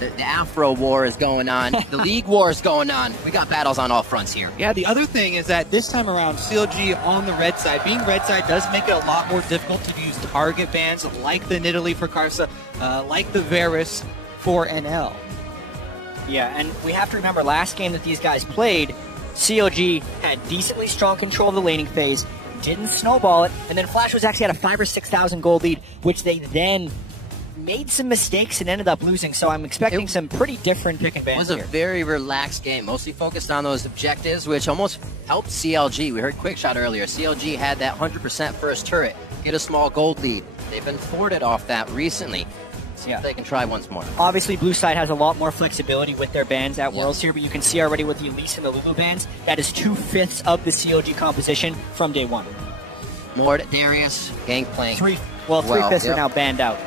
The Afro War is going on. The League War is going on. We got battles on all fronts here. Yeah, the other thing is that this time around, CLG on the red side, being red side does make it a lot more difficult to use target bans like the Nidalee for Karsa, like the Varus for NL. Yeah, and we have to remember last game that these guys played, CLG had decently strong control of the laning phase, didn't snowball it, and then Flash was actually at a 5,000 or 6,000 gold lead, which they then made some mistakes and ended up losing. So I'm expecting some pretty different pick and bans. It was a very relaxed game, mostly focused on those objectives, which almost helped CLG. We heard Quickshot earlier. CLG had that 100% first turret, get a small gold lead. They've been thwarted off that recently. See if they can try once more. Obviously, Blue Side has a lot more flexibility with their bans at Worlds here, but you can see already with the Elise and the Lulu bans, that is 2/5 of the CLG composition from day one. Mord, Darius, Gangplank. 3/5 are now banned out.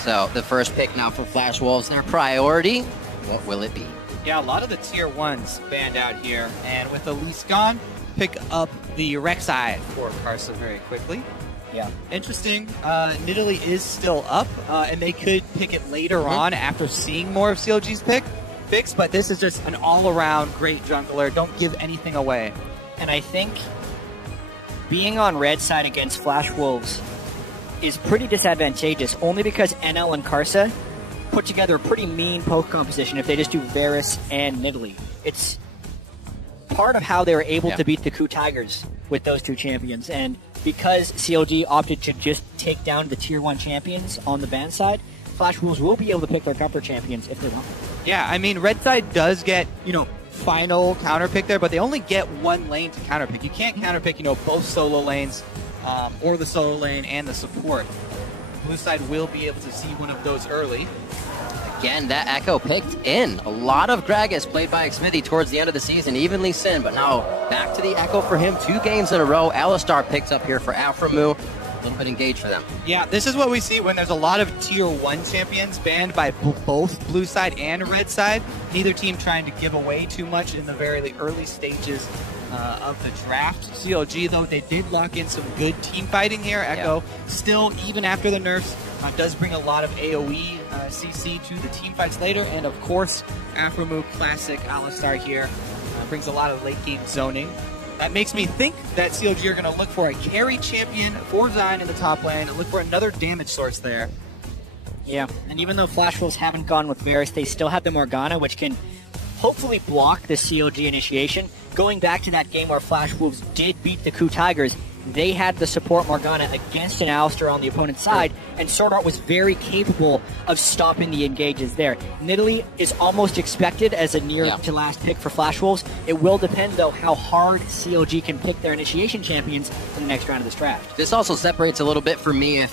So the first pick now for Flash Wolves, their priority, what will it be? Yeah, a lot of the tier 1s banned out here, and with Elise gone, pick up the Rek'Sai for Karsa very quickly. Yeah. Interesting. Nidalee is still up, and they could pick it later on after seeing more of CLG's picks, but this is just an all-around great jungler. Don't give anything away. And I think being on red side against Flash Wolves is pretty disadvantageous, only because NL and Karsa put together a pretty mean poke composition if they just do Varus and Nidalee. It's part of how they were able to beat the Ku Tigers with those two champions, and because CLG opted to just take down the tier 1 champions on the ban side, Flash Wolves will be able to pick their comfort champions if they want. Yeah, I mean, red side does get, final counter pick there, but they only get one lane to counter pick. You can't counter pick, both solo lanes, or the solo lane and the support. Blue side will be able to see one of those early. Again, that Echo picked in. A lot of Gragas played by Xmithy towards the end of the season, even Lee Sin, but now back to the Echo for him. 2 games in a row. Alistar picked up here for Aframu. A little bit engaged for them. Yeah, this is what we see when there's a lot of tier 1 champions banned by both blue side and red side. Neither team trying to give away too much in the very early stages of the draft. CLG, though, they did lock in some good team fighting here. Echo, still, even after the nerfs, does bring a lot of AoE CC to the team fights later. And, of course, Aframu Classic Alistar here brings a lot of late game zoning. That makes me think that CLG are going to look for a carry champion for Zion in the top lane and look for another damage source there. Yeah, and even though Flash Wolves haven't gone with Varus, they still have the Morgana, which can hopefully block the CLG initiation. Going back to that game where Flash Wolves did beat the Ku Tigers, they had the support Morgana against an Alistar on the opponent's side, and Sword Art was very capable of stopping the engages there. Nidalee is almost expected as a near to last pick for Flash Wolves. It will depend, though, how hard CLG can pick their initiation champions in the next round of this draft. This also separates a little bit for me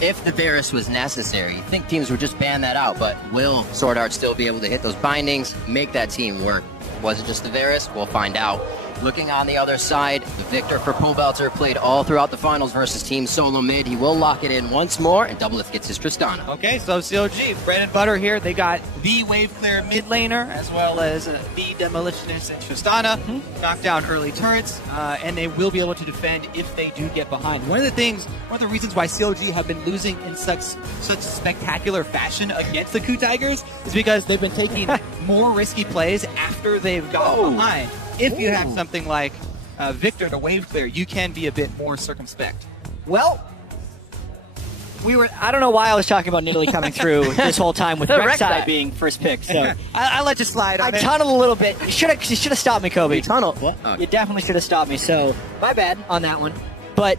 if the Varus was necessary. You think teams would just ban that out, but will Sword Art still be able to hit those bindings, make that team work? Was it just the Varus? We'll find out. Looking on the other side, Victor for Pobelter played all throughout the finals versus Team Solo Mid. He will lock it in once more, and Doublelift gets his Tristana. Okay, so CLG, bread and butter here. They got the wave clear mid laner, as well as the Demolitionist and Tristana. Knock down early turrets, and they will be able to defend if they do get behind. One of the reasons why CLG have been losing in such spectacular fashion against the Ku Tigers is because they've been taking more risky plays after they've gotten behind. If you have something like Victor to wave clear, you can be a bit more circumspect. Well, I don't know why I was talking about Nidalee coming through this whole time with Rek'Sai being first pick. So I let you slide on it. I tunneled a little bit. You should have stopped me, Kobe. You tunneled? What? You definitely should have stopped me. So my bad on that one. But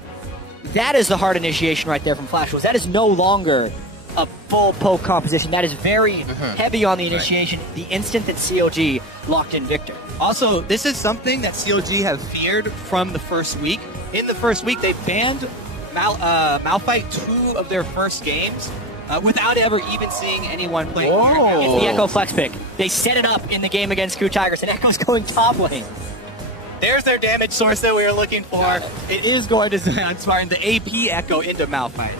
that is the hard initiation right there from Flash Wolves. That is no longer a full poke composition. That is very heavy on the initiation the instant that CLG locked in Victor. Also, this is something that CLG have feared from the first week. In the first week, they banned Malphite 2 of their first games without ever even seeing anyone play. It's the Echo flex pick. They set it up in the game against Ku Tigers, and Echo's going top lane. There's their damage source that we were looking for. It is going to Zion Spartan, the AP Echo into Malphite.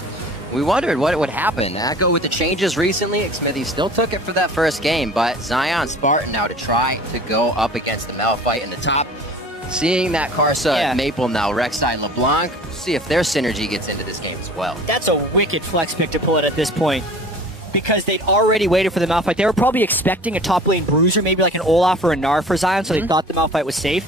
We wondered what would happen. Echo with the changes recently, Xmithy still took it for that first game, but Zion Spartan now to try to go up against the Malphite in the top. Seeing that Karsa Maple now, Rek'Sai LeBlanc, see if their synergy gets into this game as well. That's a wicked flex pick to pull it at this point. because they'd already waited for the Malphite. They were probably expecting a top lane bruiser, maybe like an Olaf or a Gnar for Zion, so they thought the Malphite was safe.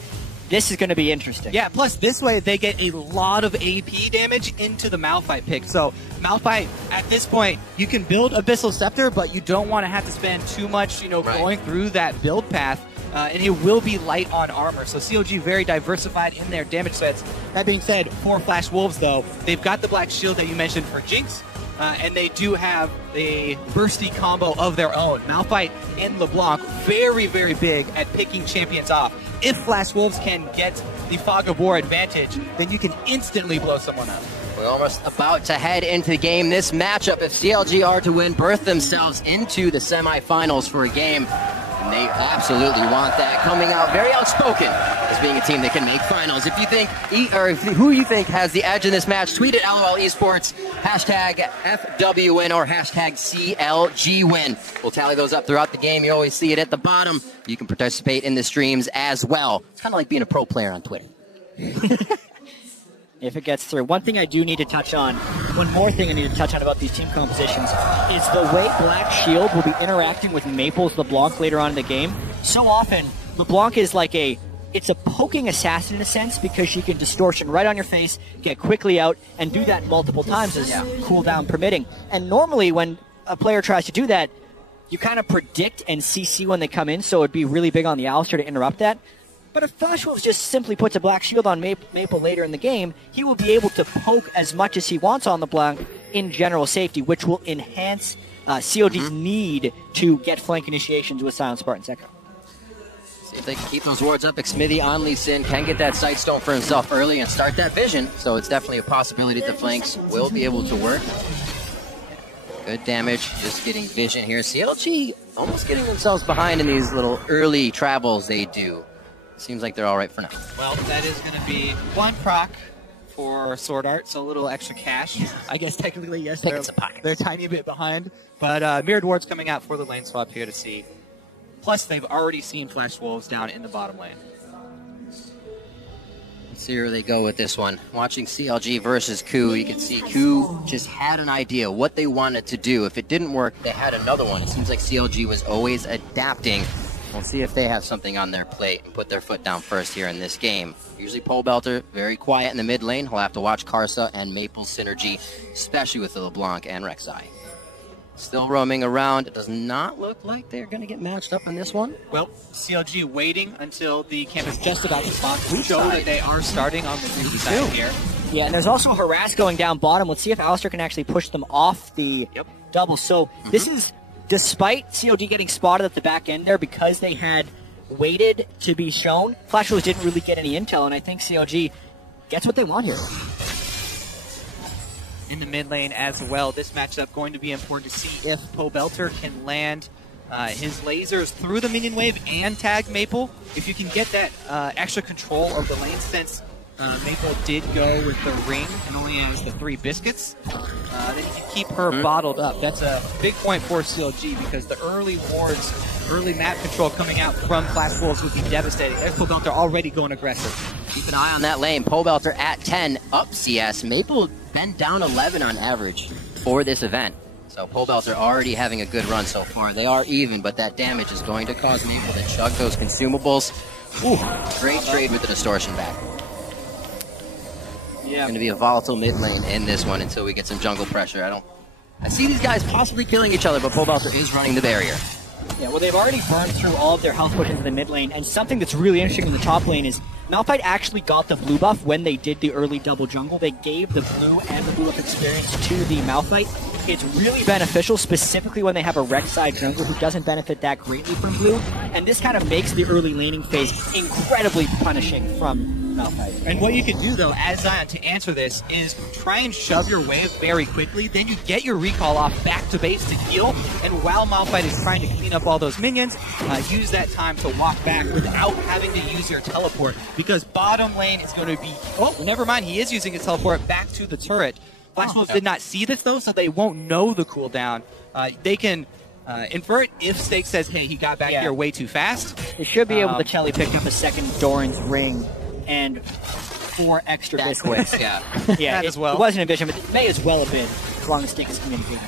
This is going to be interesting. Yeah, plus this way they get a lot of AP damage into the Malphite pick. So Malphite, at this point, you can build Abyssal Scepter, but you don't want to have to spend too much, going through that build path. And it will be light on armor. So COG very diversified in their damage sets. That being said, for Flash Wolves, though, they've got the Black Shield that you mentioned for Jinx, and they do have a bursty combo of their own. Malphite and LeBlanc, very, very big at picking champions off. If Flash Wolves can get the Fog of War advantage, then you can instantly blow someone up. We're almost about to head into the game. This matchup, if CLG are to win, birth themselves into the semifinals for a game. And they absolutely want that. Coming out very outspoken as being a team that can make finals. If you think, who you think has the edge in this match, tweet at LOL Esports, hashtag FWWin or hashtag CLGWin. We'll tally those up throughout the game. You always see it at the bottom. You can participate in the streams as well. It's kind of like being a pro player on Twitter. If it gets through. One thing I do need to touch on, one more thing I need to touch on about these team compositions, is the way Black Shield will be interacting with Maple's LeBlanc later on in the game. So often, LeBlanc is like it's a poking assassin in a sense, because she can distortion right on your face, get quickly out, and do that multiple times as cooldown permitting. And normally when a player tries to do that, you kind of predict and CC when they come in, so it'd be really big on the Alistar to interrupt that. But if Flash Wolves just simply puts a Black Shield on Maple later in the game, he will be able to poke as much as he wants on LeBlanc in general safety, which will enhance COD's need to get flank initiations with Silent Spartan's Echo. See if they can keep those wards up. Xmithie on Lee Sin can get that Sightstone for himself early and start that vision, so it's definitely a possibility that the flanks will be able to work. Good damage, just getting vision here. CLG almost getting themselves behind in these little early travels they do. Seems like they're all right for now. Well, that is going to be one proc for Sword Art, so a little extra cash. I guess technically, yes, they're a tiny bit behind. But Mirrored Ward's coming out for the lane swap here to see. Plus, they've already seen Flash Wolves down in the bottom lane. Let's see where they go with this one. Watching CLG versus Ku, you can see Ku just had an idea what they wanted to do. If it didn't work, they had another one. It seems like CLG was always adapting. We'll see if they have something on their plate and put their foot down first here in this game. Usually Pole Belter, very quiet in the mid lane. He'll have to watch Karsa and Maple's synergy, especially with the LeBlanc and Rek'Sai. Still roaming around. It does not look like they're going to get matched up on this one. Well, CLG waiting until the camp is just about to spawn. Show that they are starting on the blue side here. Yeah, and there's also a harass going down bottom. Let's see if Alistar can actually push them off the double. So this is... Despite COD getting spotted at the back end there because they had waited to be shown, Flash Wolves didn't really get any intel, and I think COG gets what they want here. In the mid lane as well, this matchup going to be important to see if Pole Belter can land his lasers through the minion wave and tag Maple. If you can get that extra control of the lane, since Maple did go with the ring and only has the 3 biscuits, then you can keep her bottled up. That's a big point for CLG, because the early wards, early map control coming out from Flash Wolves would be devastating. There's Pole Belter already going aggressive. Keep an eye on that lane. Pole Belter at 10, up CS. Maple been down 11 on average for this event. So Pole Belter already having a good run so far. They are even, but that damage is going to cause Maple to chug those consumables. Ooh, great trade with the distortion back. Yeah. Going to be a volatile mid lane in this one until we get some jungle pressure. I see these guys possibly killing each other, but Pole Belter is running the barrier. Yeah, well, they've already burned through all of their health push into the mid lane, and something that's really interesting in the top lane is Malphite actually got the blue buff when they did the early double jungle. They gave the blue and the blue buff experience to the Malphite. It's really beneficial, specifically when they have a Rek'Sai jungle who doesn't benefit that greatly from blue, and this kind of makes the early laning phase incredibly punishing from Malphite. And what you can do, though, as Zion, to answer this, is try and shove your wave very quickly, then you get your recall off back to base to heal, and while Malphite is trying to clean up all those minions, use that time to walk back without having to use your teleport, because bottom lane is going to be... Oh, never mind, he is using his teleport back to the turret. Flash Wolves did not see this, though, so they won't know the cooldown. They can infer it if Stake says, hey, he got back here way too fast. They should be able to Chelly pick up a second Doran's ring and 4 extra biscuits. Yeah, yeah, as well. It wasn't a vision, but it may as well have been, as long as Stake is communicating.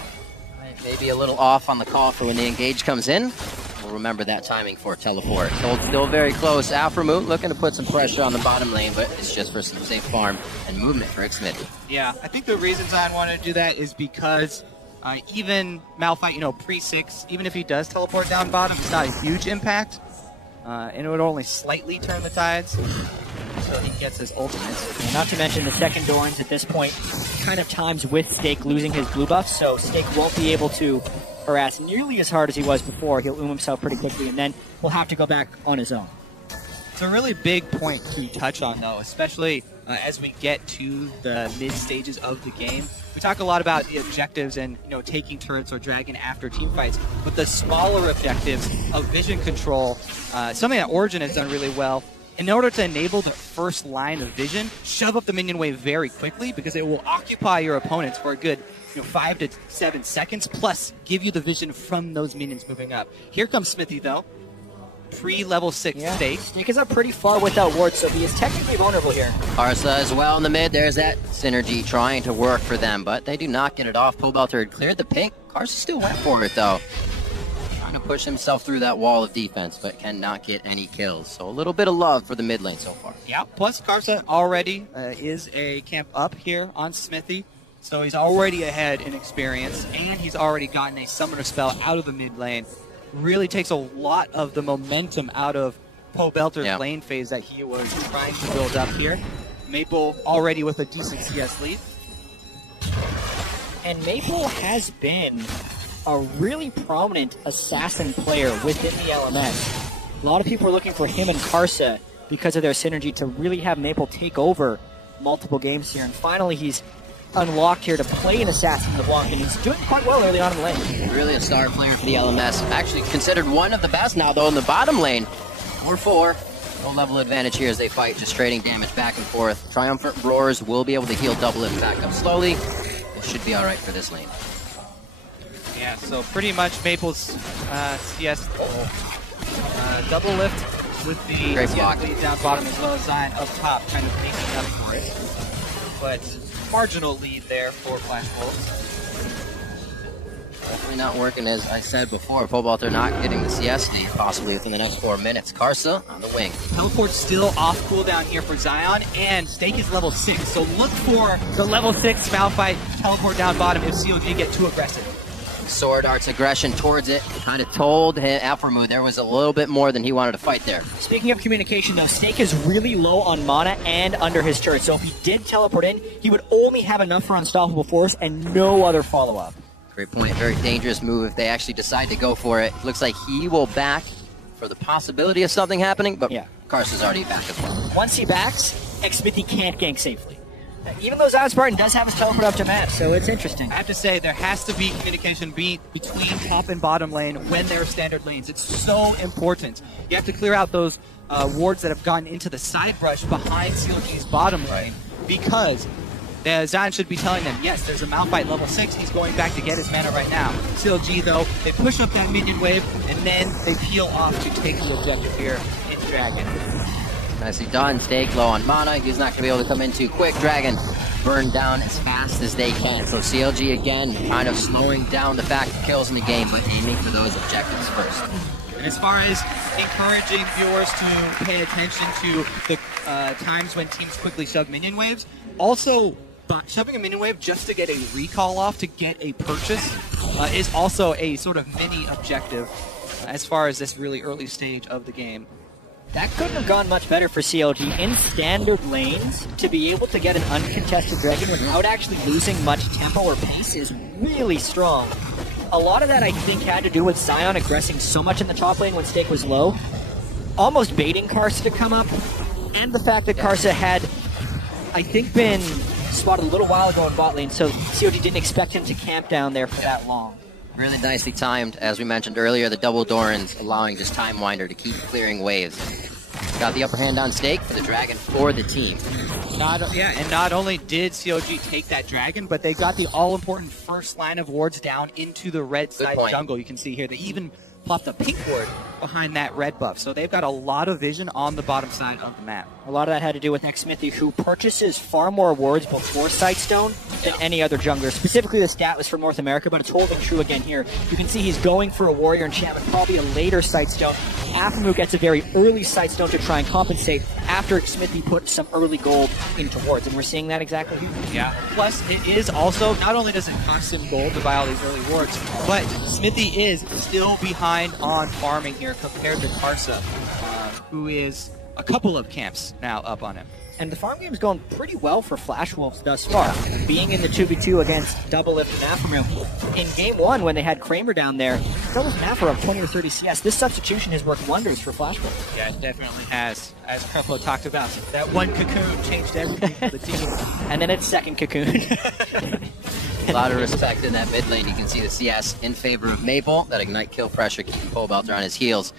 maybe a little off on the call for when the engage comes in. We'll remember that timing for teleport. Hold still very close. Alphamoot looking to put some pressure on the bottom lane, but it's just for some safe farm and movement for Xmithy. Yeah, I think the reason Zion wanted to do that is because even Malphite, you know, pre-6, even if he does teleport down bottom, it's not a huge impact. And it would only slightly turn the tides. So he gets his ultimates. And not to mention the second Doran's at this point kind of times with Stake losing his blue buff, so Stake won't be able to harass nearly as hard as he was before. He'll himself pretty quickly, and then he'll have to go back on his own. It's a really big point to touch on, though, especially as we get to the mid stages of the game. We talk a lot about the objectives and, you know, taking turrets or dragon after team fights, but the smaller objectives of vision control, something that Origin has done really well. In order to enable the first line of vision, shove up the minion wave very quickly because it will occupy your opponents for a good 5 to 7 seconds, plus give you the vision from those minions moving up. Here comes Smithy, though. Pre-level 6 Stake. Stake is up pretty far without wards, so he is technically vulnerable here. Karsa as well in the mid. There's that synergy trying to work for them, but they do not get it off. Pobelter had cleared the pink. Karsa still went for it, though. Trying to push himself through that wall of defense, but cannot get any kills. So a little bit of love for the mid lane so far. Yeah, plus Karsa already is a camp up here on Smithy. So he's already ahead in experience, and he's already gotten a summoner spell out of the mid lane. Really takes a lot of the momentum out of Pobelter's lane phase that he was trying to build up here. Maple already with a decent CS lead. And Maple has been a really prominent assassin player within the LMS. A lot of people are looking for him and Karsa because of their synergy to really have Maple take over multiple games here. And finally, he's unlocked here to play an assassin in the block, and he's doing quite well early on in the lane. Really a star player for the LMS. Actually considered one of the best now, though, in the bottom lane. 4-4. No level advantage here as they fight, just trading damage back and forth. Triumphant Roars will be able to heal double it back up slowly. It should be all right for this lane. Yeah, so pretty much Maple's CS double lift with the CS lead down bottom as well as Zion up top, kind of making up for it. But marginal lead there for Flash Wolves. Definitely not working, as I said before. Pobelter not getting the CS lead, possibly within the next 4 minutes. Karsa on the wing. Teleport's still off cooldown here for Zion, and Stake is level 6. So look for the level 6 Malphite teleport down bottom if COG get too aggressive. Sword Art's aggression towards it kind of told Alphamoot there was a little bit more than he wanted to fight there. Speaking of communication, though, Stake is really low on mana and under his turret, so if he did teleport in, he would only have enough for Unstoppable Force and no other follow-up. Great point. Very dangerous move if they actually decide to go for it. Looks like he will back for the possibility of something happening, but Karsa's already back as well. Once he backs, Xmithy can't gank safely. Even though Zion Spartan does have his teleport up to map, so it's interesting. I have to say, there has to be communication between top and bottom lane when they're standard lanes. It's so important. You have to clear out those wards that have gotten into the side brush behind CLG's bottom lane, because Zion should be telling them, yes, there's a Malphite level 6, he's going back to get his mana right now. CLG, though, they push up that minion wave, and then they peel off to take the objective here in Dragon. Nicely done. Stake low on mana. He's not going to be able to come in too quick. Dragon burned down as fast as they can. So CLG, again, kind of slowing down the fact of kills in the game, but aiming for those objectives first. And as far as encouraging viewers to pay attention to the times when teams quickly shove minion waves, also shoving a minion wave just to get a recall off, to get a purchase, is also a sort of mini objective as far as this really early stage of the game. That couldn't have gone much better for CLG in standard lanes. To be able to get an uncontested dragon without actually losing much tempo or pace is really strong. A lot of that, I think, had to do with Zion aggressing so much in the top lane when Stake was low, almost baiting Karsa to come up, and the fact that Karsa had, I think, been spotted a little while ago in bot lane, so COG didn't expect him to camp down there for that long. Really nicely timed, as we mentioned earlier, the double Dorans allowing just Time Winder to keep clearing waves. Got the upper hand on Stake for the Dragon for the team. And not only did COG take that Dragon, but they got the all-important first line of wards down into the red side jungle. You can see here they even plopped a pink ward behind that red buff. So they've got a lot of vision on the bottom side of the map. A lot of that had to do with Xmithy, who purchases far more wards before Sightstone than any other jungler. Specifically, the stat was for North America, but it's holding true again here. You can see he's going for a warrior enchantment, probably a later Sightstone. Aphromoo gets a very early Sightstone to try and compensate after Xmithy put some early gold into wards, and we're seeing that exactly here. Yeah. Plus, it is also, not only does it cost him gold to buy all these early wards, but Smithy is still behind on farming here compared to Karsa, who is a couple of camps now up on him. And the farm game's going pretty well for Flash Wolves thus far. Being in the 2v2 against Double Lift and Aphromoo. In game 1, when they had Kramer down there, Double Lift and Aphromoo up 20 or 30 CS. This substitution has worked wonders for Flash Wolves. Yeah, it definitely has. As Creflo talked about, that one cocoon changed everything for the team. And then it's second cocoon. A lot of respect in that mid lane. You can see the CS in favor of Maple. That ignite kill pressure keeping Pobelter on his heels.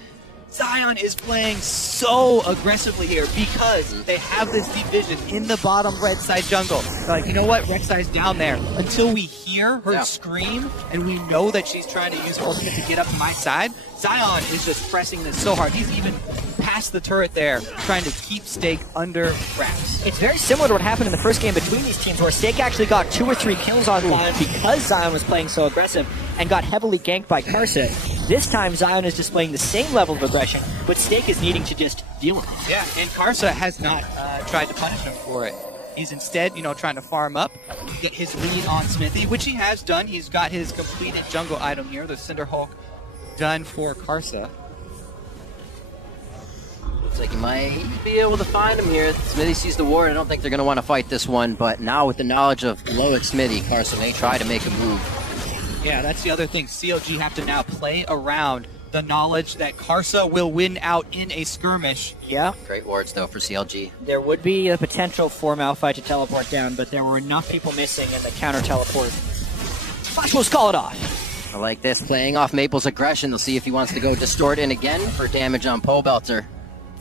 Zion is playing so aggressively here because they have this deep vision in the bottom red side jungle. They're like, you know what, Rek'Sai's down there. Until we hear her scream and we know that she's trying to use her ultimate to get up to my side, Zion is just pressing this so hard. He's even past the turret there, trying to keep Stake under wraps. It's very similar to what happened in the first game between these teams, where Stake actually got 2 or 3 kills on Zion because Zion was playing so aggressive and got heavily ganked by Karsa. This time, Zion is displaying the same level of aggression, but Stake is needing to just deal with it. Yeah, and Karsa has not tried to punish him for it. He's instead, trying to farm up, get his lead on Smithy, which he has done. He's got his completed jungle item here, the Cinder Hulk, done for Karsa. Looks like you might be able to find him here. Smithy sees the ward. I don't think they're going to want to fight this one, but now with the knowledge of Loic Smithy, Karsa may try to make a move. Yeah, that's the other thing. CLG have to now play around the knowledge that Karsa will win out in a skirmish. Yeah. Great wards, though, for CLG. There would be a potential for Malphite to teleport down, but there were enough people missing in the counter-teleport. Flash will call it off. I like this. Playing off Maple's aggression. They'll see if he wants to go distort in again for damage on Pobelter.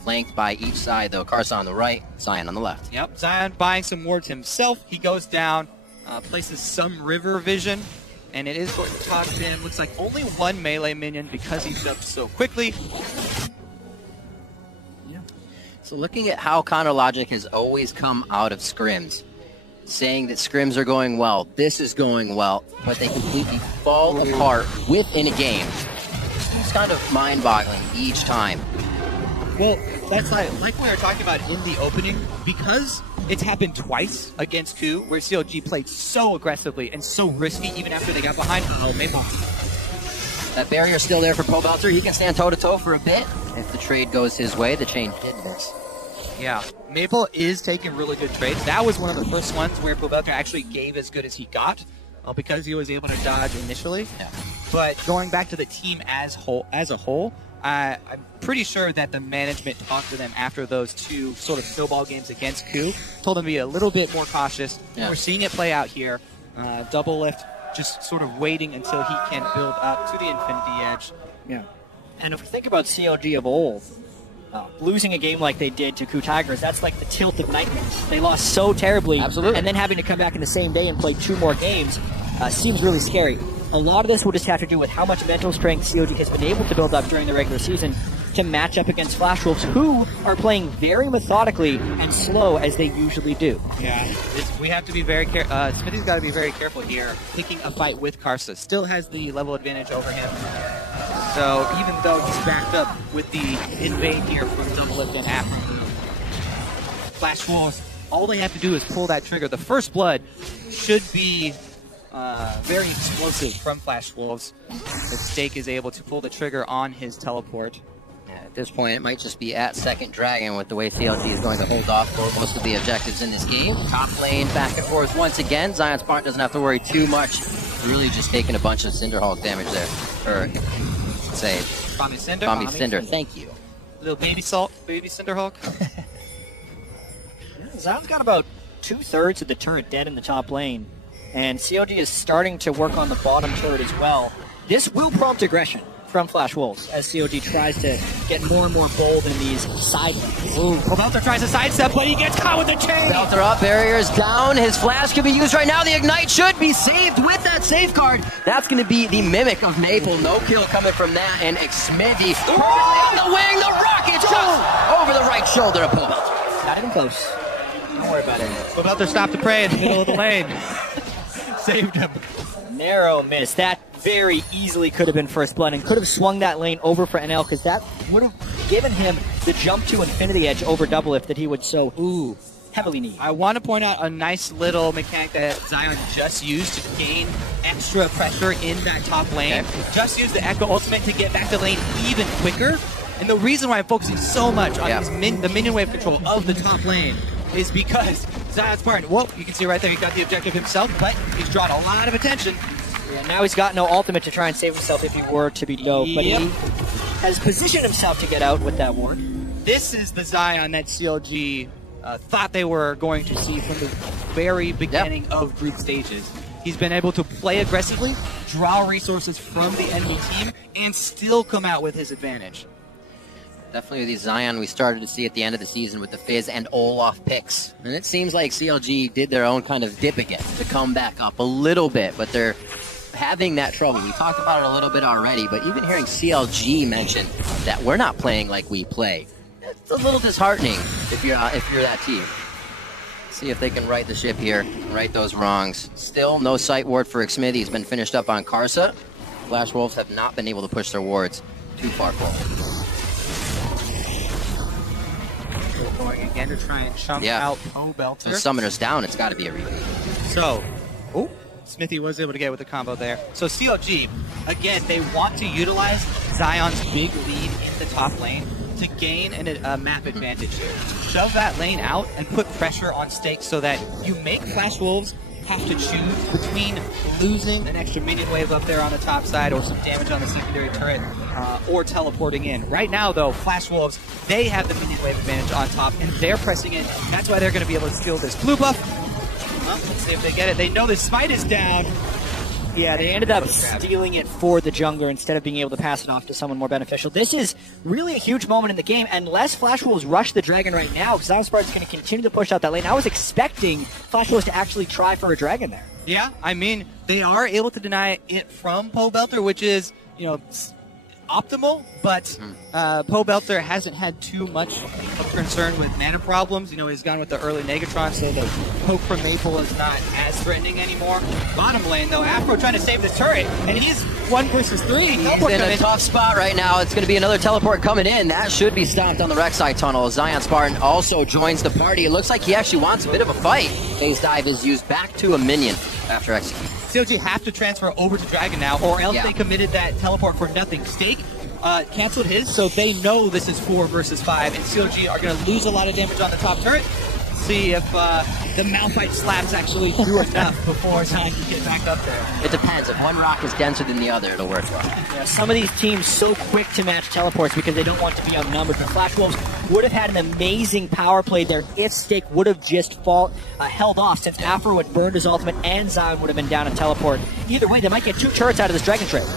Flanked by each side, though. Karsa on the right, Zion on the left. Yep, Zion buying some wards himself. He goes down, places some river vision, and it is going to talk to him. Looks like only one melee minion because he jumped so quickly. Yeah. So looking at how counter logic has always come out of scrims, saying that scrims are going well, this is going well, but they completely fall apart within a game. It's kind of mind-boggling each time. Well, that's like we were talking about in the opening, because it's happened twice against Ku, where CLG played so aggressively and so risky even after they got behind. Oh, Maple. That barrier's still there for Pobelter. He can stand toe-to-toe for a bit. If the trade goes his way, the chain did miss. Yeah, Maple is taking really good trades. That was one of the first ones where Pobelter actually gave as good as he got, because he was able to dodge initially. Yeah. But going back to the team as a whole, I'm pretty sure that the management talked to them after those 2 sort of snowball games against Ku, told them to be a little bit more cautious. Yeah. We're seeing it play out here. Double Lift just sort of waiting until he can build up to the Infinity Edge. Yeah. And if we think about CLG of old, losing a game like they did to Ku Tigers, that's like the tilt of nightmares. They lost so terribly. Absolutely. And then having to come back in the same day and play 2 more games seems really scary. A lot of this will just have to do with how much mental strength COG has been able to build up during the regular season to match up against Flash Wolves, who are playing very methodically and slow as they usually do. Yeah, we have to be very careful. Smithy's got to be very careful here, picking a fight with Karsa. Still has the level advantage over him. So even though he's backed up with the invade here from Double Lift and Aphromoo, Flash Wolves, all they have to do is pull that trigger. The first blood should be very explosive from Flash Wolves. If Stake is able to pull the trigger on his teleport. Yeah, at this point, it might just be at second dragon with the way CLG is going to hold off for most of the objectives in this game. Top lane back and forth once again. Zion's part doesn't have to worry too much. Really just taking a bunch of Cinder Hulk damage there. Or, say, Bomby Cinder. Bomby Cinder, thank you. Little baby salt, baby Cinder Hulk. Zion's got about 2/3 of the turret dead in the top lane. And CLG is starting to work on the bottom turret as well. This will prompt aggression from Flash Wolves as COG tries to get more and more bold in these side lanes. Ooh, Belter tries to sidestep, but he gets caught with the chain. Belter up, barriers down. His flash can be used right now. The Ignite should be saved with that safeguard. That's going to be the Mimic of Maple. No kill coming from that. And Xmidi perfectly on the wing. The rocket just over the right shoulder of Belter. Not even close. Don't worry about it. Belter stopped to pray in the middle of the lane. Saved him. Narrow miss. That very easily could have been first blood and could have swung that lane over for NL because that would have given him the jump to Infinity Edge over Double Lift that he would so heavily need. I want to point out a nice little mechanic that Zion just used to gain extra pressure in that top lane. Okay. Just used the Echo Ultimate to get back to lane even quicker. And the reason why I'm focusing so much on the minion wave control of the top lane is because Zion Spartan, well, you can see right there, he got the objective himself, but he's drawn a lot of attention. Yeah, now he's got no ultimate to try and save himself if he were to be dope, but he has positioned himself to get out with that ward. This is the Zion that CLG thought they were going to see from the very beginning of group stages. He's been able to play aggressively, draw resources from the enemy team, and still come out with his advantage. Definitely the Zion we started to see at the end of the season with the Fizz and Olaf picks. And it seems like CLG did their own kind of dip again to come back up a little bit, but they're having that trouble. We talked about it a little bit already, but even hearing CLG mention that we're not playing like we play, it's a little disheartening if you're that team. See if they can right the ship here, right those wrongs. Still no sight ward for Xmidi. He's been finished up on Karsa. Flash Wolves have not been able to push their wards too far forward. Going again to try and chunk out Belter. The summoner's down, it's got to be a repeat. So, Smithy was able to get with the combo there. So CLG, again, they want to utilize Zion's big lead in the top lane to gain a map advantage here. Shove that lane out and put pressure on stakes so that you make Flash Wolves have to choose between losing an extra minion wave up there on the top side or some damage on the secondary turret or teleporting in. Right now, though, Flash Wolves, they have the minion wave advantage on top, and they're pressing in. That's why they're going to be able to steal this blue buff. Well, let's see if they get it. They know the smite is down. Yeah, they ended up stealing it for the jungler instead of being able to pass it off to someone more beneficial. This is really a huge moment in the game, unless Flash Wolves rush the Dragon right now, because Zion Spartan's going to continue to push out that lane. I was expecting Flash Wolves to actually try for a Dragon there. Yeah, I mean, they are able to deny it from Belter, which is, you know, optimal, but Belter hasn't had too much of concern with mana problems. You know, he's gone with the early Negatron, so the poke from Maple is not as threatening anymore. Bottom lane, though, Afro trying to save this turret, and he's 1 versus 3. He's in a tough spot right now. It's going to be another teleport coming in. That should be stopped on the Rek'Sai tunnel. Zion Spartan also joins the party. It looks like he actually wants a bit of a fight. Phase Dive is used back to a minion after execution. CLG have to transfer over to Dragon now, or else they committed that teleport for nothing. Stake canceled his, so they know this is 4 versus 5, and CLG are going to lose a lot of damage on the top turret. See if the Malphite slaps actually do enough before Zion can get back up there. It depends. If one rock is denser than the other, it'll work well. Yeah, some of these teams so quick to match teleports because they don't want to be outnumbered. The Flash Wolves would have had an amazing power play there if Stake would have just held off, since Afro had burned his ultimate and Zion would have been down a teleport. Either way, they might get 2 turrets out of this Dragon Trade.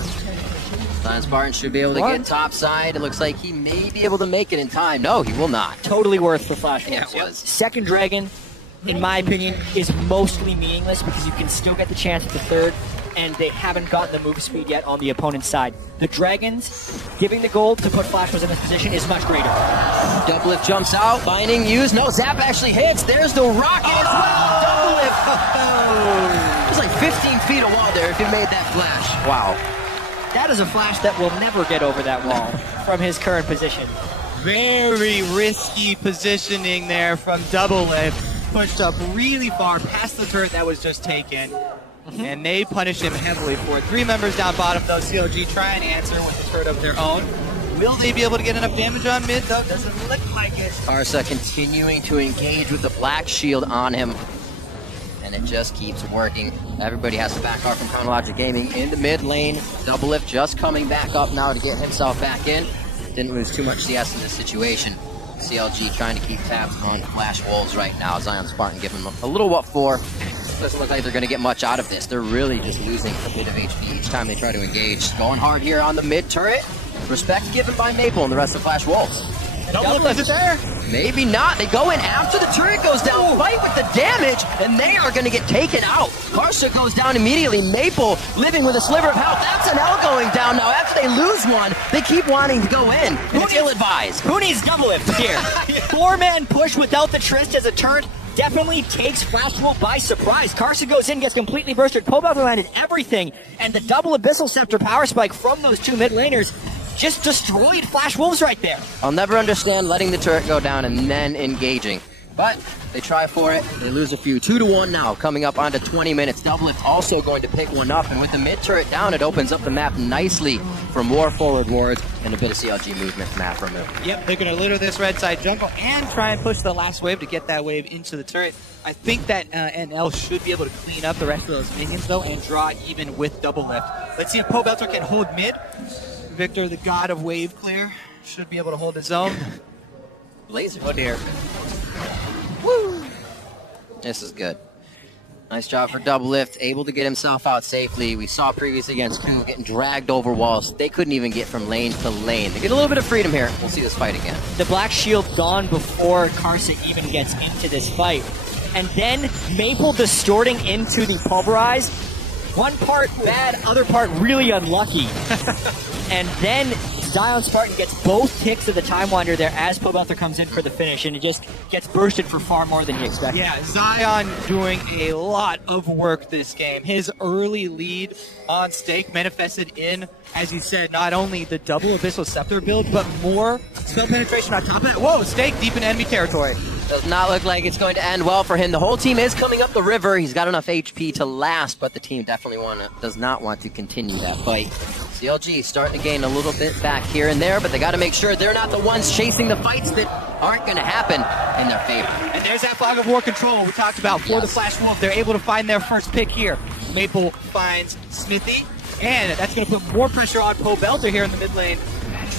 Zion Spartan should be able to get top side. It looks like he may be able to make it in time. No, he will not. Totally worth for Flash Wolves. Yeah, it was. Second Dragon, in my opinion, is mostly meaningless because you can still get the chance at the third, and they haven't gotten the move speed yet on the opponent's side. The Dragons giving the gold to put Flash Wolves in this position is much greater. Double Lift jumps out. Binding used. No, Zap actually hits. There's the rocket as well. Double Lift. There's like 15 feet of wall there if he made that flash. Wow. That is a flash that will never get over that wall from his current position. Very risky positioning there from Double Lift. Pushed up really far past the turret that was just taken. And they punish him heavily for it. 3 members down bottom, though. CLG try and answer with a turret of their own. Will they be able to get enough damage on mid, though? Doesn't look like it. Karsa continuing to engage with the black shield on him. And it just keeps working. Everybody has to back off from Chronologic Gaming in the mid lane. Double Lift just coming back up now to get himself back in. Didn't lose too much CS in this situation. CLG trying to keep tabs on Flash Wolves right now. Zion Spartan giving him a little what for. Doesn't look like they're going to get much out of this. They're really just losing a bit of HP each time they try to engage. Going hard here on the mid turret. Respect given by Maple and the rest of Flash Wolves. Double lift there. Maybe not. They go in after the turret goes down, fight with the damage, and they are going to get taken out. Karsa goes down immediately. Maple living with a sliver of health. That's an L going down now. After they lose one, they keep wanting to go in. It's ill-advised. Who needs double lift here? 4-man push without the Trist as a turret definitely takes Flash Wolf by surprise. Karsa goes in, gets completely bursted. Pobelter landed everything, and the double Abyssal Scepter power spike from those two mid laners just destroyed Flash Wolves right there. I'll never understand letting the turret go down and then engaging. But they try for it. They lose a few. 2-1 now, coming up onto 20 minutes. Doublelift also going to pick one up. And with the mid turret down, it opens up the map nicely for more forward wards and a bit of CLG movement from Afromu. Yep, they're going to litter this red side jungle and try and push the last wave to get that wave into the turret. I think that NL should be able to clean up the rest of those minions, though, and draw even with Doublelift. Let's see if Pobelter can hold mid. Victor, the god of wave clear, should be able to hold his own. Laser. Oh dear. Woo! This is good. Nice job for Doublelift, able to get himself out safely. We saw previously against Ku getting dragged over walls. They couldn't even get from lane to lane. They get a little bit of freedom here. We'll see this fight again. The Black Shield gone before Karsa even gets into this fight. And then Maple distorting into the Pulverize. One part bad, other part really unlucky. And then Zion Spartan gets both ticks of the Time Wander there as Pobelter comes in for the finish, and it just gets bursted for far more than he expected. Yeah, Zion doing a lot of work this game. His early lead on Stake manifested in, as you said, not only the double Abyssal Scepter build, but more spell penetration on top of that. Whoa, Stake deep in enemy territory. Does not look like it's going to end well for him. The whole team is coming up the river. He's got enough HP to last, but the team definitely does not want to continue that fight. CLG starting to gain a little bit back here and there, but they got to make sure they're not the ones chasing the fights that aren't going to happen in their favor. And there's that Fog of War control we talked about for the Flash Wolf. They're able to find their first pick here. Maple finds Smithy, and that's going to put more pressure on Pobelter here in the mid lane,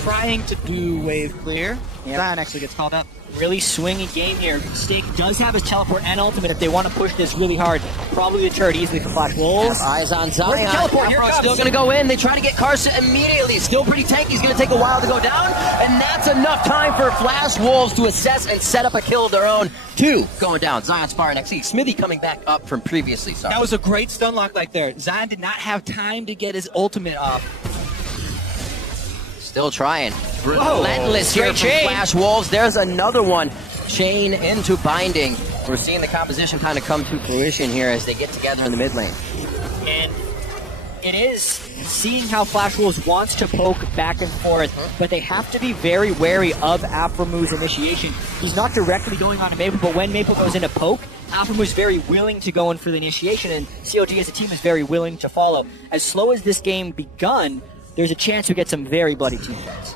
trying to do wave clear. Yep. Zion actually gets called up. Really swingy game here. Stake does have his teleport and ultimate if they want to push this really hard. Probably the turret easily for Flash Wolves. Eyes on Zion. Where's the teleport? Here it comes. Still going to go in. They try to get Karsa immediately. Still pretty tanky. He's going to take a while to go down. And that's enough time for Flash Wolves to assess and set up a kill of their own. 2 going down. Zion Spartan XE. Smithy coming back up from previously. Sorry. That was a great stun lock right there. Zion did not have time to get his ultimate off. Still trying. Relentless here from Flash Wolves. There's another one. Chain into binding. We're seeing the composition kind of come to fruition here as they get together in the mid lane. And it is seeing how Flash Wolves wants to poke back and forth, but they have to be very wary of Afromu's initiation. He's not directly going on to Maple, but when Maple goes into poke, Afromu's very willing to go in for the initiation, and COG as a team is very willing to follow. As slow as this game begun, there's a chance we get some very bloody team fights.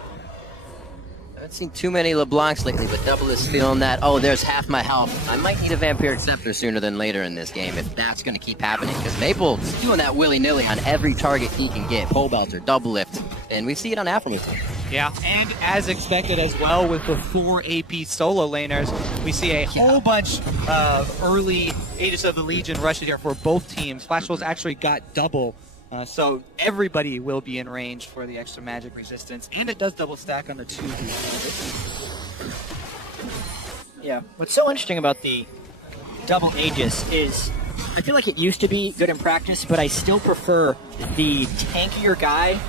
I haven't seen too many LeBlancs lately, but Double is feeling that, oh, there's half my health. I might need a Vampiric Scepter sooner than later in this game if that's going to keep happening, because Maple's doing that willy-nilly on every target he can get. Pobelter, Double Lift, and we see it on Afromu. Yeah, and as expected as well with the 4 AP solo laners, we see a whole bunch of early Aegis of the Legion rushes here for both teams. Flash Wolves actually got double. So everybody will be in range for the extra magic resistance, and it does double stack on the 2. Yeah, what's so interesting about the double Aegis is I feel like it used to be good in practice, but I still prefer the tankier guy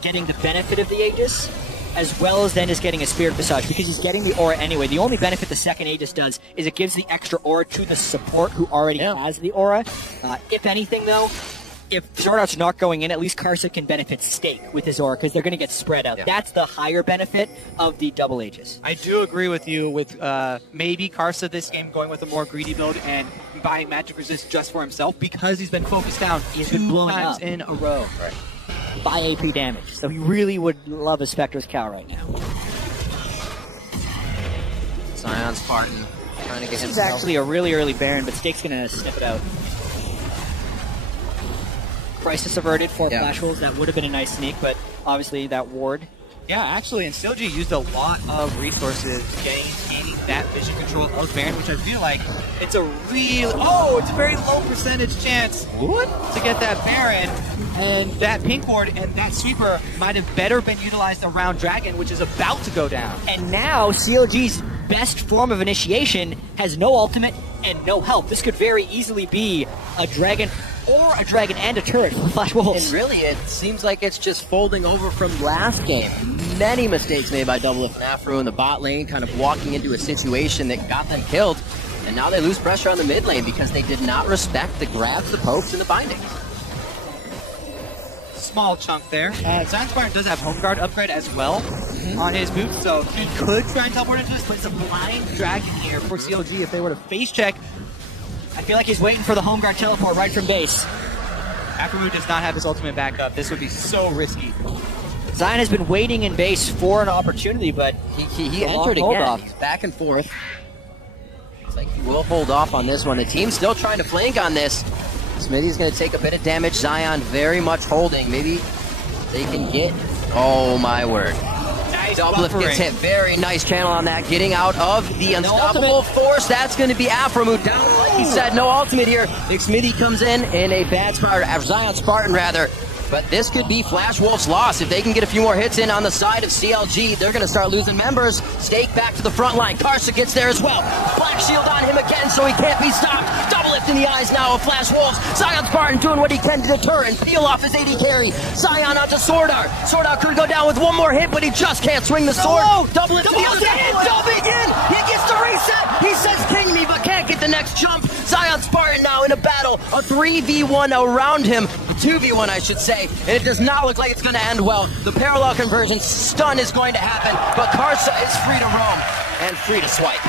getting the benefit of the Aegis as well as then just getting a Spirit Visage, because he's getting the aura anyway. The only benefit the second Aegis does is it gives the extra aura to the support who already has the aura. If anything, though, if Sword Art's not going in, at least Karsa can benefit Stake with his aura, because they're going to get spread out. Yeah. That's the higher benefit of the double Aegis. I do agree with you with maybe Karsa this game going with a more greedy build and buying magic resist just for himself, because he's been focused down he's been blowing times up in a row. Right. By AP damage. So he really would love a Spectre's Cow right now. Zion Spartan trying to get himself. This is actually a really early Baron, but Stake's going to sniff it out. Crisis averted for Flash Wolves. That would have been a nice sneak, but obviously that ward Yeah, actually, and CLG used a lot of resources gaining that vision control of Baron, which I feel like it's a it's a very low percentage chance to get that Baron, and that pink ward and that sweeper might have better been utilized around Dragon, which is about to go down. And now CLG's best form of initiation has no ultimate and no help. This could very easily be a Dragon or a Dragon and a turret for Flash Wolves. And really, it seems like it's just folding over from last game. Many mistakes made by Doublelift and Afro in the bot lane, kind of walking into a situation that got them killed. And now they lose pressure on the mid lane because they did not respect the grabs, the pokes, and the bindings. Small chunk there. Zion Spartan does have Home Guard upgrade as well on his boots, so he could try and teleport into this, but it's a blind Dragon here for CLG if they were to face check. I feel like he's waiting for the home guard teleport right from base. Afro does not have his ultimate backup. This would be so risky. Zion has been waiting in base for an opportunity, but he entered again. He's back and forth. Looks like he will hold off on this one. The team's still trying to flank on this. Smitty's going to take a bit of damage. Zion very much holding. Maybe they can get... Oh, my word. Nice Doublelift gets hit. Very nice channel on that. Getting out of the unstoppable force. That's going to be Afromoot down. Like he said, no ultimate here. Big Smitty comes in a bad spot. Zion Spartan, rather. But this could be Flash Wolf's loss. If they can get a few more hits in on the side of CLG, they're going to start losing members. Stake back to the front line. Karsa gets there as well. Black Shield on him again, so he can't be stopped. Doublelift in the eyes now of Flash Wolves. Zion Spartan doing what he can to deter and peel off his AD carry. Zion onto Sword Art. Sword Art could go down with one more hit, but he just can't swing the sword. Doublelift to the other side. Double again. He gets the reset. He says, "King me," but can't get the next jump. Zion Spartan now in a battle. A 3v1 around him. A 2v1, I should say. And it does not look like it's going to end well. The parallel conversion stun is going to happen, but Karsa is free to roam and free to swipe.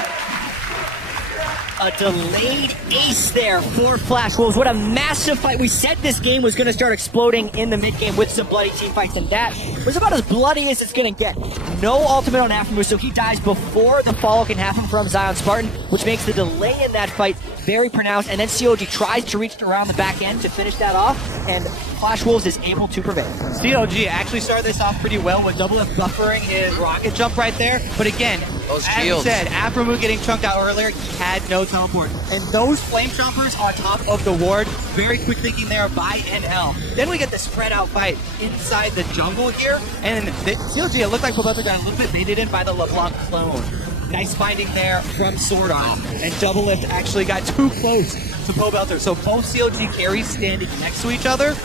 A delayed ace there for Flash Wolves. What a massive fight. We said this game was going to start exploding in the mid game with some bloody team fights, and that was about as bloody as it's going to get. No ultimate on Afromu, so he dies before the follow can happen from Zion Spartan, which makes the delay in that fight very pronounced, and then CLG tries to reach around the back end to finish that off, and Flash Wolves is able to prevail. CLG actually started this off pretty well with Doublelift buffering his rocket jump right there, but again, those as shields. you said, Afromu getting chunked out earlier, he had no teleport. And those flame jumpers on top of the ward, very quick thinking there by NL. Then we get the spread out fight inside the jungle here, and CLG, it looked like Pobelter got a little bit baited in by the LeBlanc clone. Nice finding there from Sword Art, and Doublelift actually got too close to Pobelter. So both CLG carries standing next to each other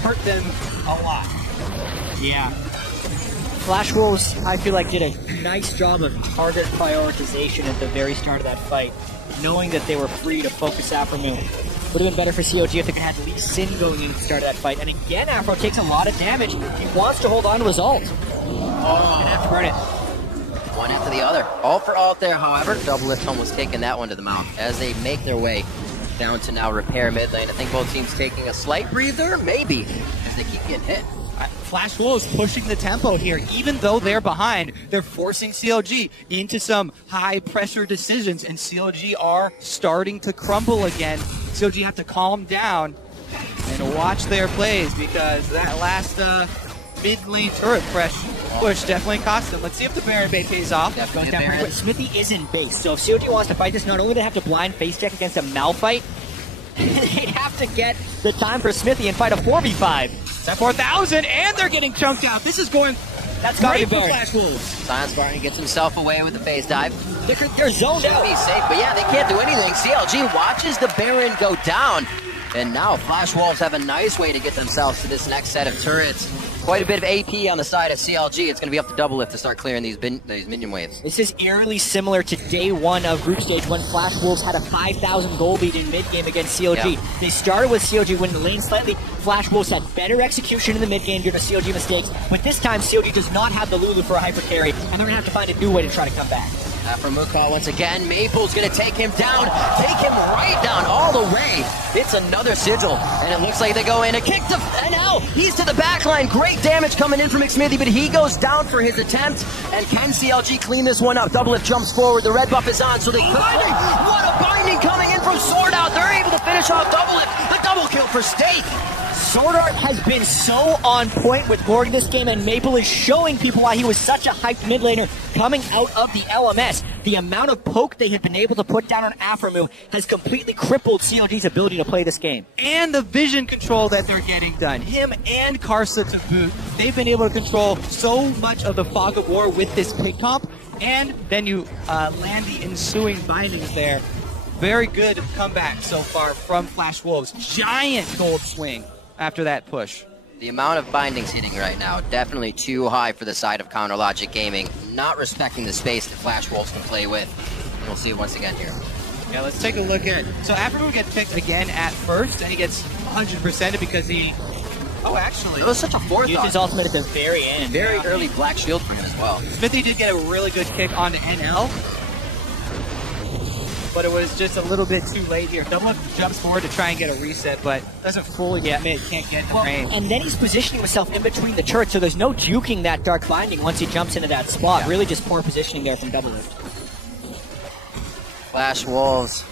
hurt them a lot. Yeah. Flash Wolves, I feel like, did a nice job of target prioritization at the very start of that fight, knowing that they were free to focus Afromoon. Would have been better for CLG if they could have had Lee Sin going in at the start of that fight. And again, Afro takes a lot of damage. He wants to hold on to his ult. Oh, and have to burn it. One after the other. All for ult there, however. Doublelift almost taking that one to the mouth as they make their way down to now repair mid lane. I think both teams taking a slight breather, maybe, as they keep getting hit. Flash Wolves pushing the tempo here. Even though they're behind, they're forcing CLG into some high-pressure decisions, and CLG are starting to crumble again. CLG have to calm down and watch their plays, because that last mid-lane turret push definitely cost them. Let's see if the Baron bait pays off. But Smithy is in base, so if CLG wants to fight this, not only do they have to blind face check against a Malphite, they'd have to get the time for Smithy and fight a 4v5. That 4,000, and they're getting chunked out. This is going great for Flash Wolves. Zion Spartan gets himself away with the phase dive. They're zoned out. Be safe, but yeah, they can't do anything. CLG watches the Baron go down, and now Flash Wolves have a nice way to get themselves to this next set of turrets. Quite a bit of AP on the side of CLG. It's going to be up to Doublelift to start clearing these minion waves. This is eerily similar to day one of group stage when Flash Wolves had a 5,000 gold lead in mid game against CLG. Yep. They started with CLG winning the lane slightly. Flash Wolves had better execution in the mid game due to CLG mistakes, but this time CLG does not have the Lulu for a hyper carry, and they're going to have to find a new way to try to come back. From Mukal once again, Maple's going to take him down, right down all the way. It's another sigil, and it looks like they go in. A kick to NL. He's to the back line. Great damage coming in from McSmithy, but he goes down for his attempt. And can CLG clean this one up? Doublelift jumps forward. The red buff is on, so they binding. What a binding coming in from Sword Out. They're able to finish off Doublelift. The double kill for Stake. Sword Art has been so on point with Morgan this game, and Maple is showing people why he was such a hyped mid laner coming out of the LMS. The amount of poke they had been able to put down on Aframu has completely crippled CLG's ability to play this game. And the vision control that they're getting done. Him and Karsa to boot. They've been able to control so much of the fog of war with this pick comp. And then you land the ensuing bindings there. Very good comeback so far from Flash Wolves. Giant gold swing after that push. The amount of bindings hitting right now, definitely too high for the side of Counter Logic Gaming. Not respecting the space that Flash Wolves can play with. We'll see it once again here. Yeah, let's take a look at... So Aframu gets picked again at first, and he gets 100% because he... Oh, actually... It was such a forethought. Used his ultimate at the very end. Very early Black Shield for him as well. Smithy did get a really good kick onto NL, but it was just a little bit too late here. Double jumps forward to try and get a reset, but doesn't fully commit, can't get the range. And then he's positioning himself in between the turrets, so there's no juking that Dark Binding once he jumps into that spot. Yeah. Really just poor positioning there from Double Lift. Flash Wolves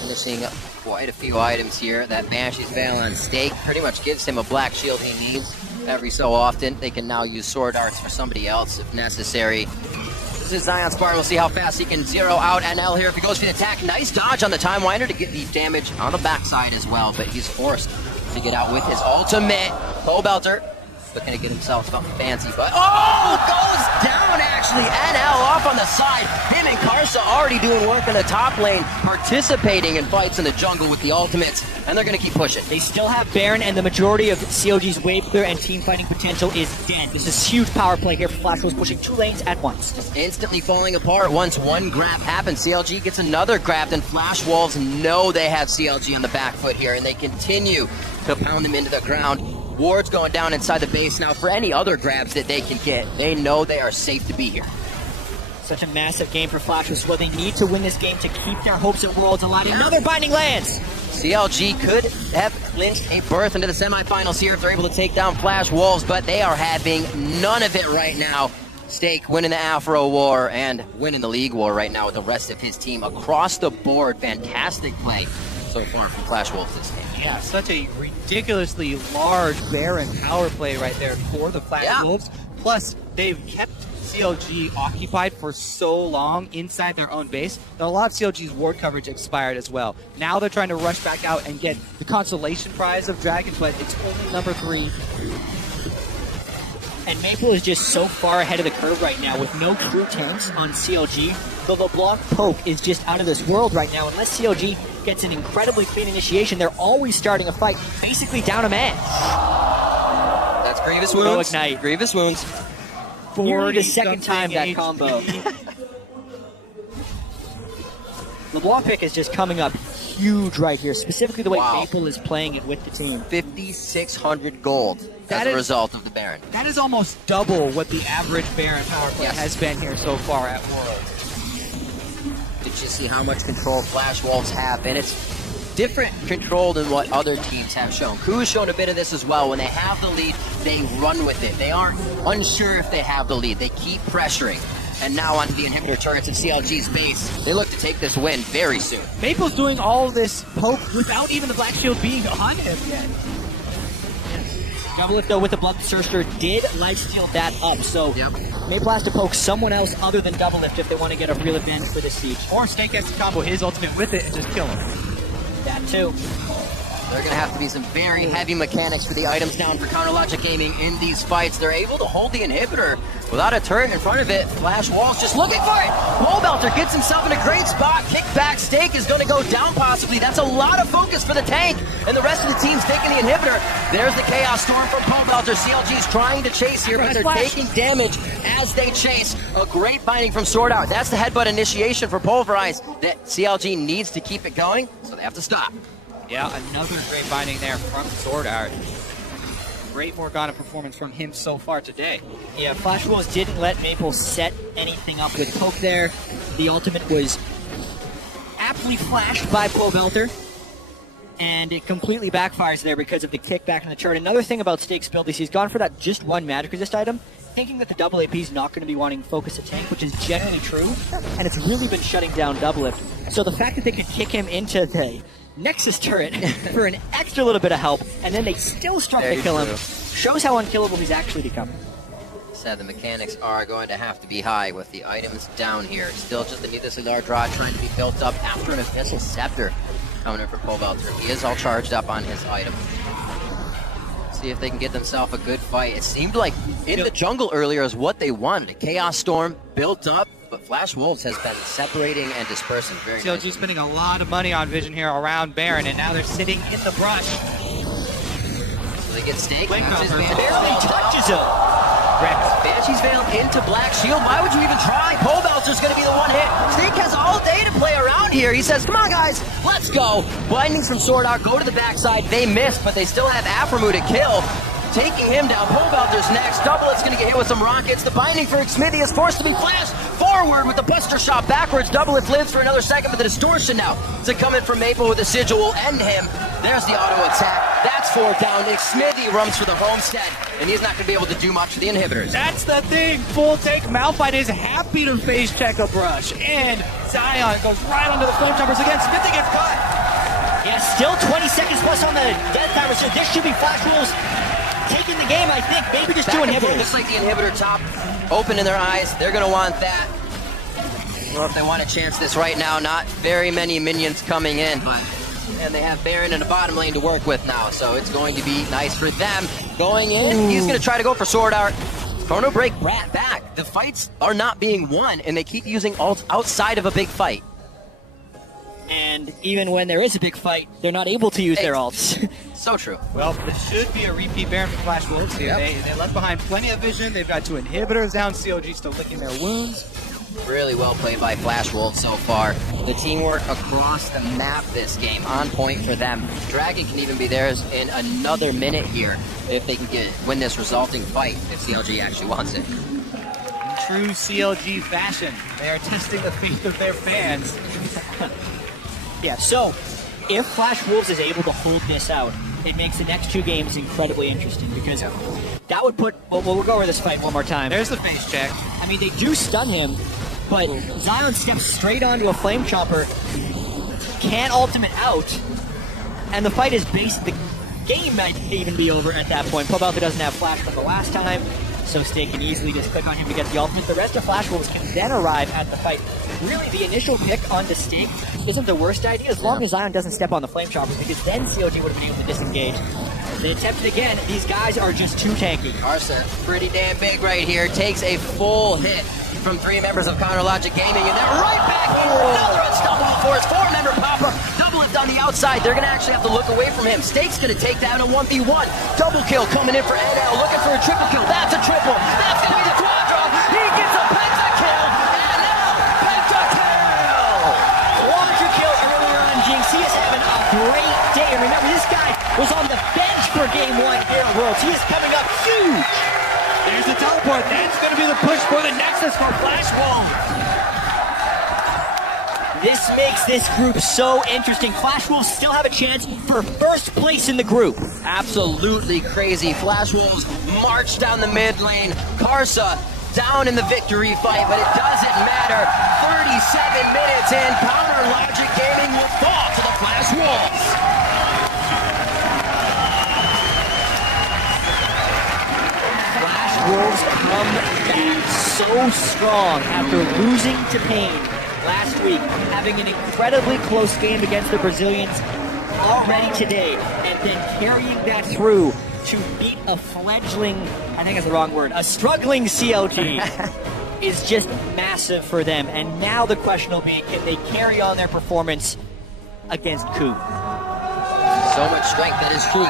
finishing quite a few items here. That Banshee's Veil on Stake pretty much gives him a Black Shield he needs every so often. They can now use Sword Arts for somebody else if necessary. This is Zion Spartan. We'll see how fast he can zero out NL here if he goes for the attack. Nice dodge on the Time Winder to get the damage on the backside as well, but he's forced to get out with his ultimate. Pole Belter looking to get himself something fancy, but goes down actually. NL off on the side. Him and Karsa already doing work in the top lane, participating in fights in the jungle with the ultimates, and they're going to keep pushing. They still have Baron, and the majority of CLG's wave clear and team fighting potential is dead. This is huge power play here for Flash Wolves, pushing 2 lanes at once. Just instantly falling apart once one grab happens. CLG gets another grab, and Flash Wolves know they have CLG on the back foot here, and they continue to pound him into the ground. Ward's going down inside the base now for any other grabs that they can get. They know they are safe to be here. Such a massive game for Flash Wolves. Well, they need to win this game to keep their hopes and worlds alive. Another binding lands! CLG could have clinched a berth into the semifinals here if they're able to take down Flash Wolves, but they are having none of it right now. Stake winning the Afro War and winning the League War right now with the rest of his team. Across the board, fantastic play so far from Flash Wolves this game. Yeah, such a ridiculously large Baron power play right there for the Flash Wolves. Plus, they've kept CLG occupied for so long inside their own base that a lot of CLG's ward coverage expired as well. Now they're trying to rush back out and get the consolation prize of Dragon, but it's only number 3. And Maple is just so far ahead of the curve right now with no true tanks on CLG. The LeBlanc poke is just out of this world right now. Unless CLG gets an incredibly clean initiation, they're always starting a fight, basically down a man. That's Grievous Wounds. No Ignite. Grievous Wounds. For the second time, that combo. LeBlanc pick is just coming up huge right here, specifically the way Maple is playing it with the team. 5,600 gold as a result of the Baron. That is almost double what the average Baron power play has been here so far at Worlds. Did you see how much control Flash Wolves have? And it's different control than what other teams have shown. Ku's shown a bit of this as well. When they have the lead, they run with it. They aren't unsure if they have the lead. They keep pressuring. And now onto the inhibitor turrets of CLG's base. They look to take this win very soon. Maple's doing all this poke without even the Black Shield being on him yet. Double Lift, though, with the Blood Thirster did lifesteal that up, so Maple has to poke someone else other than Double Lift if they want to get a real advantage for this siege. Or Snake has to combo his ultimate with it and just kill him. That too. There are going to have to be some very heavy mechanics for the items down for Counter Logic Gaming in these fights. They're able to hold the inhibitor without a turret in front of it. Flash Wolves just looking for it. Pole Belter gets himself in a great spot. Kickback Stake is going to go down possibly. That's a lot of focus for the tank. And the rest of the team's taking the inhibitor. There's the Chaos Storm from Pole Belter. CLG's trying to chase here, but they're taking damage as they chase. A great binding from Sword Art. That's the headbutt initiation for Pulverize that CLG needs to keep it going, so they have to stop. Yeah, another great binding there from Sword Art. Great Morgana performance from him so far today. Yeah, Flash Wolves didn't let Maple set anything up with poke there. The ultimate was aptly flashed by Pole Belter, and it completely backfires there because of the kickback in the turret. Another thing about Stake's build is he's gone for that just one magic resist item, thinking that the double AP is not going to be wanting focus to tank, which is generally true, and it's really been shutting down Double Lift. So the fact that they could kick him into the Nexus turret for an extra little bit of help, and then they still struggle to kill him. Shows how unkillable he's actually become. Said the mechanics are going to have to be high with the items down here. Still just a needlessly large rod trying to be built up after an Abyssal Scepter coming in for Pobelter. He is all charged up on his item. See if they can get themselves a good fight. It seemed like in the jungle earlier is what they wanted. A Chaos Storm built up, but Flash Wolves has been separating and dispersing very CLG nicely. spending a lot of money on vision here around Baron, and now they're sitting in the brush. So they get Snake. Blink Bounces cover. Banshee. Barely touches him. Banshee's Veil into Black Shield. Why would you even try? Pobelter's going to be the one hit. Snake has all day to play around here. He says, come on, guys, let's go. Blindings from Sword Art go to the backside. They missed, but they still have Aphromoo to kill. Taking him down. Pobelter's next. Doublet's going to get hit with some rockets. The binding for Xmithy is forced to be flashed forward with the Buster Shot backwards. Doublet lives for another second, but the distortion now to come in from Maple with a sigil will end him. There's the auto attack. That's 4 down. Xmithy runs for the homestead, and he's not going to be able to do much for the inhibitors. That's the thing. Full take. Malphite is happy to face check a brush, and Zion goes right onto the flame jumpers again. Smithy gets caught. Yeah, still 20 seconds plus on the death timer, so this should be Flash Wolves taking the game, I think. Maybe just Back two and forth, inhibitors. looks like the inhibitor top open in their eyes. They're going to want that. I don't know if they want to chance this right now. Not very many minions coming in, but and they have Baron in the bottom lane to work with now, so it's going to be nice for them. Going in, he's going to try to go for Sword Art. Chrono Break Rat back. The fights are not being won, and they keep using ults outside of a big fight. And even when there is a big fight, they're not able to use their ults. So true. Well, it should be a repeat Baron for Flash Wolves here. Yep. They left behind plenty of vision. They've got 2 inhibitors down. COG still licking their wounds. Really well played by Flash Wolves so far. The teamwork across the map this game, on point for them. Dragon can even be theirs in another minute here if they can win this resulting fight, if CLG actually wants it. In true CLG fashion, they are testing the faith of their fans. Yeah, so if Flash Wolves is able to hold this out, it makes the next 2 games incredibly interesting because that would put. Well, we'll go over this fight one more time. There's the face check. I mean, they do stun him, but Zion steps straight onto a Flame Chopper, can't ultimate out, and the fight is based. The game might even be over at that point. Pobelter doesn't have Flash from the last time, so Stake can easily just click on him to get the ultimate. The rest of Flash Wolves can then arrive at the fight. Really, the initial pick onto Stake isn't the worst idea as long as Zion doesn't step on the Flame Choppers, because then COG would have been able to disengage. They attempted again. These guys are just too tanky. Arsa, pretty damn big right here. Takes a full hit from 3 members of Counter Logic Gaming, and then right back in for another unstoppable force. 4-member pop-up. Doublet on the outside. They're going to actually have to look away from him. Stake's going to take down a 1v1. Double kill coming in for NL. Looking for a triple kill. That's a triple. That's going to be the quadra. He gets a pentakill. And now, pentakill. Quadra kill earlier on Jinx. He is having a great day. And remember, this guy was on the bench for Game 1 here at Worlds. He is coming up huge. There's the teleport. That's going to be the push for the Nexus for Flash Wolves. This makes this group so interesting. Flash Wolves still have a chance for first place in the group. Absolutely crazy. Flash Wolves march down the mid lane. Karsa down in the victory fight, but it doesn't matter. 37 minutes in, Counter Logic Gaming will fall to the Flash Wolves. Flash Wolves come back so strong after losing to Pain last week, having an incredibly close game against the Brazilians already today, and then carrying that through to beat a fledgling, I think that's the wrong word, a struggling CLG is just massive for them. And now the question will be, can they carry on their performance against Coup? So much strength, that is true.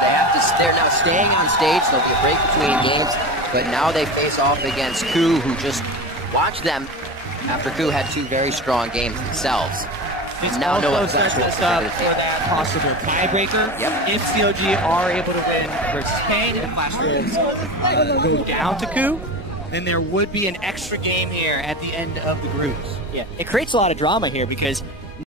They're now staying on stage. There'll be a break between games, but now they face off against Coup, who just watched them after Coup had 2 very strong games themselves. This Now also Noah sets Flash us will up be for that possible tiebreaker. Yep. If COG are able to win versus Pain and Flash Wolves go down to Coup, then there would be an extra game here at the end of the groups. Yeah, it creates a lot of drama here because